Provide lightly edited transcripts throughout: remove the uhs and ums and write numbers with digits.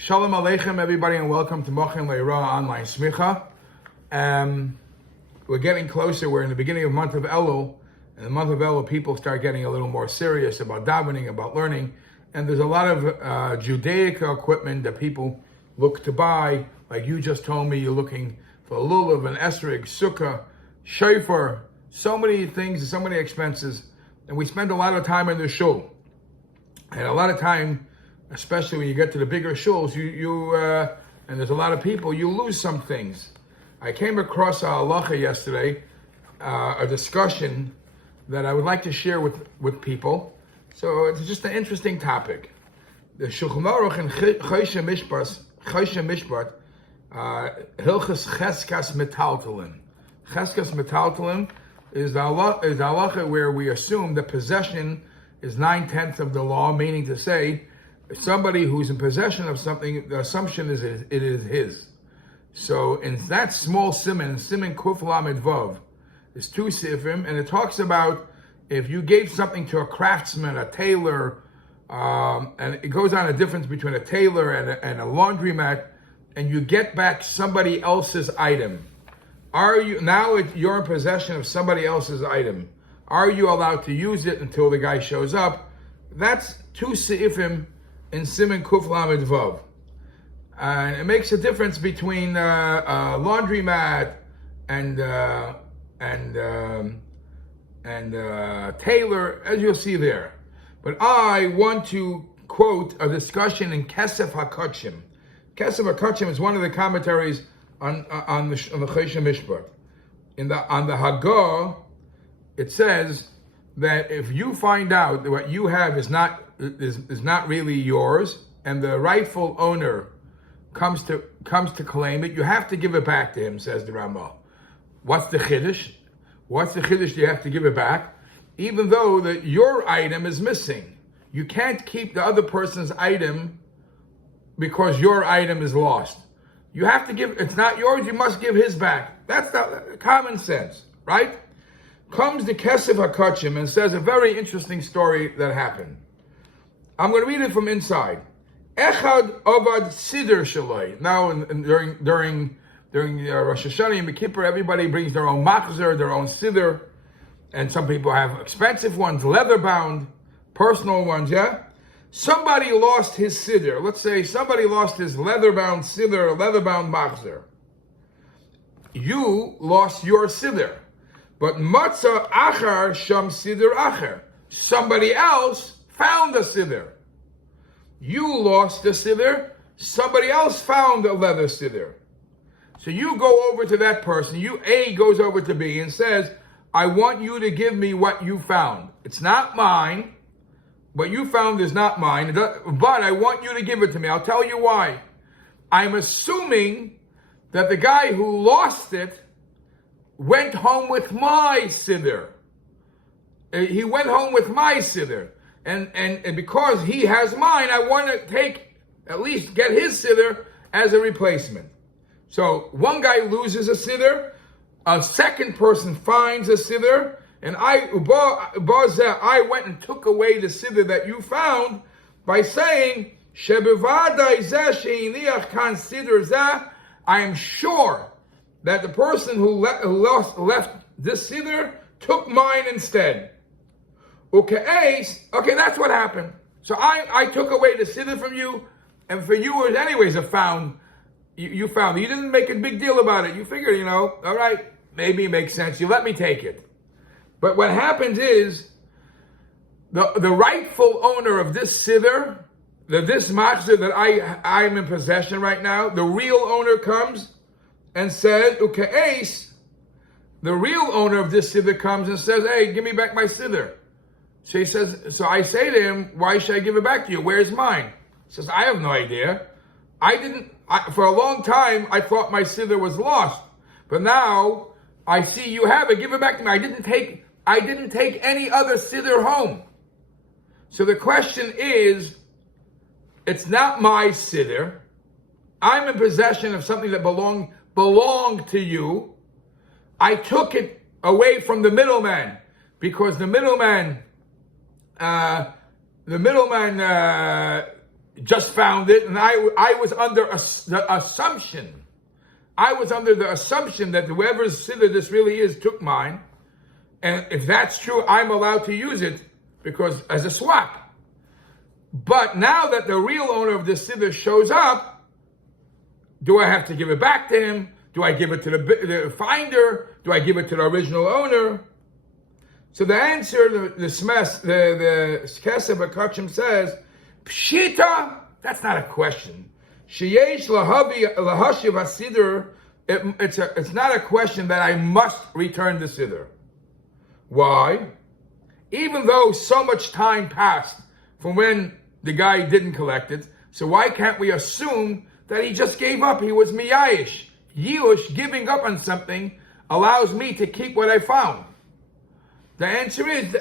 Shalom Aleichem, everybody, and welcome to Mochen Leira Online Smicha. We're getting closer. We're in the beginning of the month of Elul. In the month of Elul, people start getting a little more serious about davening, about learning. And there's a lot of Judaic equipment that people look to buy. Like you just told me, you're looking for a lulav, an esrog, sukkah, shofar, so many things, so many expenses. And we spend a lot of time in the shul. And a lot of time, especially when you get to the bigger shuls, and there's a lot of people, you lose some things. I came across a halacha yesterday, a discussion that I would like to share with people. So it's just an interesting topic. The Shulchan Aruch in Choshen Mishpat, Hilchas Cheskas Metaltalim. Cheskas Metaltalim is the halacha where we assume that possession is 9/10 of the law, meaning to say, if somebody who's in possession of something, the assumption is it is his. So in that small siman Kuf Lamed Vav, there's two sifrim, and it talks about if you gave something to a craftsman, a tailor, and it goes on a difference between a tailor and a laundromat, and you get back somebody else's item. You're in possession of somebody else's item. Are you allowed to use it until the guy shows up? That's two seifim in Siman Kuf Lamed Vav. And it makes a difference between a laundromat and tailor, as you'll see there. But I want to quote a discussion in Kesef HaKotchim. Kesef HaKotchim is one of the commentaries on the Choshen Mishpat. On the Hagah, it says that if you find out that what you have is not really yours, and the rightful owner comes to claim it, you have to give it back to him, says the Ramah. What's the chiddush? What's the chiddush? You have to give it back, even though your item is missing. You can't keep the other person's item because your item is lost. You have to give. It's not yours. You must give his back. That's the common sense, right? Comes the Kesef HaKotchim and says a very interesting story that happened. I'm going to read it from inside. Echad Avad Siddur Shaloi. Now, during Rosh Hashanah and Yom Kippur, everybody brings their own machzer, their own siddur, and some people have expensive ones, leather-bound, personal ones, yeah? Somebody lost his siddur. Let's say somebody lost his leather-bound siddur, leather-bound machzer. You lost your siddur. But matzah achar sham siddur achar. Somebody else found a siddur. You lost the siddur. Somebody else found a leather siddur. So you go over to that person. A goes over to B and says, I want you to give me what you found. It's not mine. What you found is not mine. But I want you to give it to me. I'll tell you why. I'm assuming that the guy who lost it went home with my siddur. He went home with my siddur. And because he has mine, I want to at least get his siddur as a replacement. So one guy loses a siddur, a second person finds a siddur, and I went and took away the siddur that you found by saying, I am sure that the person who left this siddur took mine instead. Okay, that's what happened. So I took away the siddur from you, and for you it was anyways a found. You found it. You didn't make a big deal about it. You figured, all right, maybe it makes sense. You let me take it. But what happens is the rightful owner of this siddur, this machzor that I'm in possession right now, the real owner comes and says, the real owner of this siddur comes and says, hey, give me back my siddur. So he says, so I say to him, why should I give it back to you? Where's mine? He says, I have no idea. For a long time, I thought my siddur was lost. But now, I see you have it. Give it back to me. I didn't take any other siddur home. So the question is, it's not my siddur. I'm in possession of something that belonged to you. I took it away from the middleman because the middleman just found it, and I was under the assumption. I was under the assumption that whoever's siddur this really is took mine, and if that's true, I'm allowed to use it because as a swap. But now that the real owner of the siddur shows up, do I have to give it back to him? Do I give it to the finder? Do I give it to the original owner? So the answer, the Kesef HaKachim says, Pshita, that's not a question. Sheyesh lahashiv hasiddur, it's not a question that I must return the siddur. Why? Even though so much time passed from when the guy didn't collect it, so why can't we assume that he just gave up? He was miyayish. Yilush, giving up on something, allows me to keep what I found. The answer is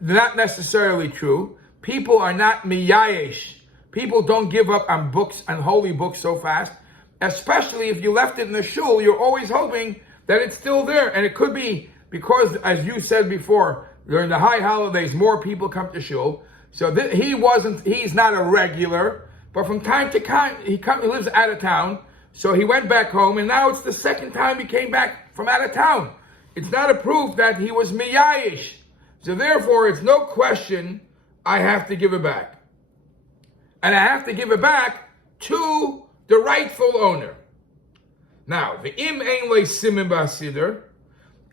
not necessarily true. People are not miyayish. People don't give up on books, on holy books so fast. Especially if you left it in the shul, you're always hoping that it's still there. And it could be because, as you said before, during the high holidays, more people come to shul. So he's not a regular, but from time to time, he lives out of town. So he went back home, and now it's the second time he came back from out of town. It's not a proof that he was miyayish. So therefore, it's no question I have to give it back. And I have to give it back to the rightful owner. Now, the im ein le simin b'hasiddur,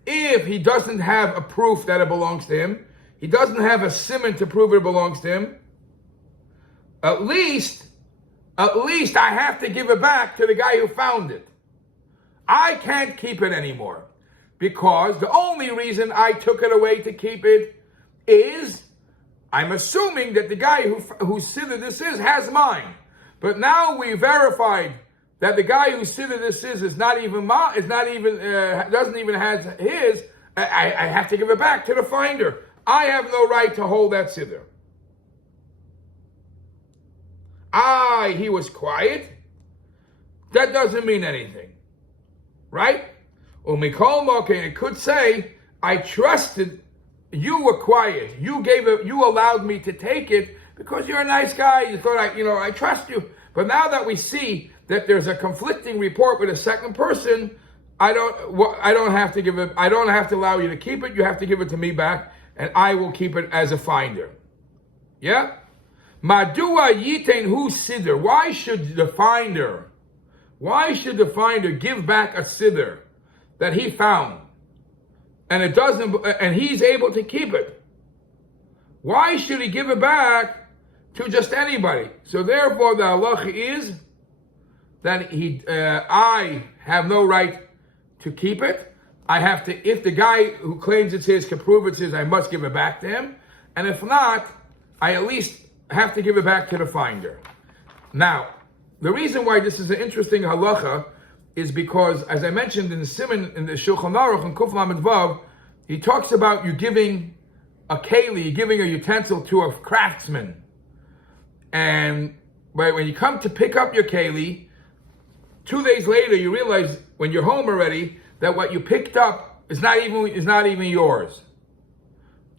if he doesn't have a proof that it belongs to him, he doesn't have a simin to prove it belongs to him, at least I have to give it back to the guy who found it. I can't keep it anymore because the only reason I took it away to keep it is I'm assuming that the guy whose siddur this is has mine. But now we verified that the guy whose siddur this is doesn't even have his. I have to give it back to the finder. I have no right to hold that siddur. He was quiet. That doesn't mean anything, right? It could say, I trusted. You were quiet. You allowed me to take it because you're a nice guy. You thought I trust you. But now that we see that there's a conflicting report with a second person, I don't have to give it. I don't have to allow you to keep it. You have to give it to me back, and I will keep it as a finder. Yeah. Madua yitein hu siddur. Why should the finder give back a siddur that he found, and he's able to keep it? Why should he give it back to just anybody? So therefore, the halacha is that I have no right to keep it. I have to, if the guy who claims it's his can prove it's his, I must give it back to him. And if not, I at least have to give it back to the finder. Now, the reason why this is an interesting halacha is because, as I mentioned in the Siman, in the Shulchan Aruch, in Kuf Lamed Vav, he talks about you giving a keli, giving a utensil to a craftsman. And when you come to pick up your keli, 2 days later you realize when you're home already that what you picked up is not even yours.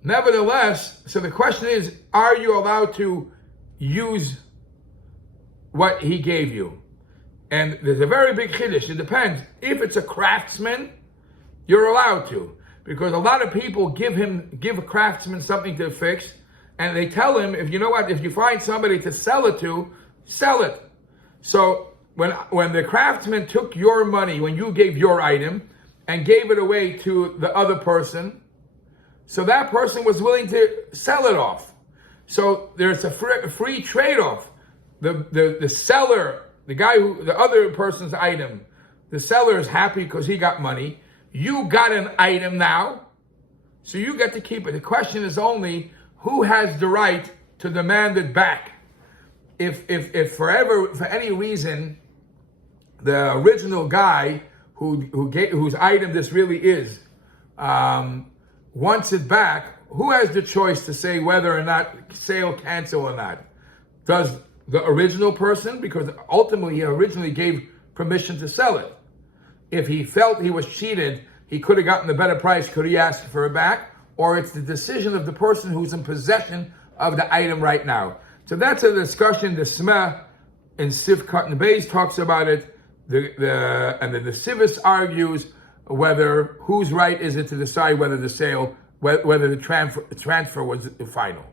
Nevertheless, so the question is, are you allowed to use what he gave you? And there's a very big chiddush. It depends. If it's a craftsman, you're allowed to. Because a lot of people give a craftsman something to fix, and they tell him, if you find somebody to sell it to, sell it. So when the craftsman took your money, when you gave your item, and gave it away to the other person, so that person was willing to sell it off. So there's a free trade-off. The seller, the other person's item, the seller is happy because he got money. You got an item now, so you get to keep it. The question is only who has the right to demand it back. If for any reason, the original guy whose item this really is wants it back, who has the choice to say whether or not sale cancel or not? Does the original person, because ultimately he originally gave permission to sell it. If he felt he was cheated, he could have gotten a better price, could he ask for it back? Or it's the decision of the person who's in possession of the item right now. So that's a discussion. The Smeh in Sif Cut and Beis talks about it. And then the Sivis argues whether whose right is it to decide whether the sale, whether the transfer was final.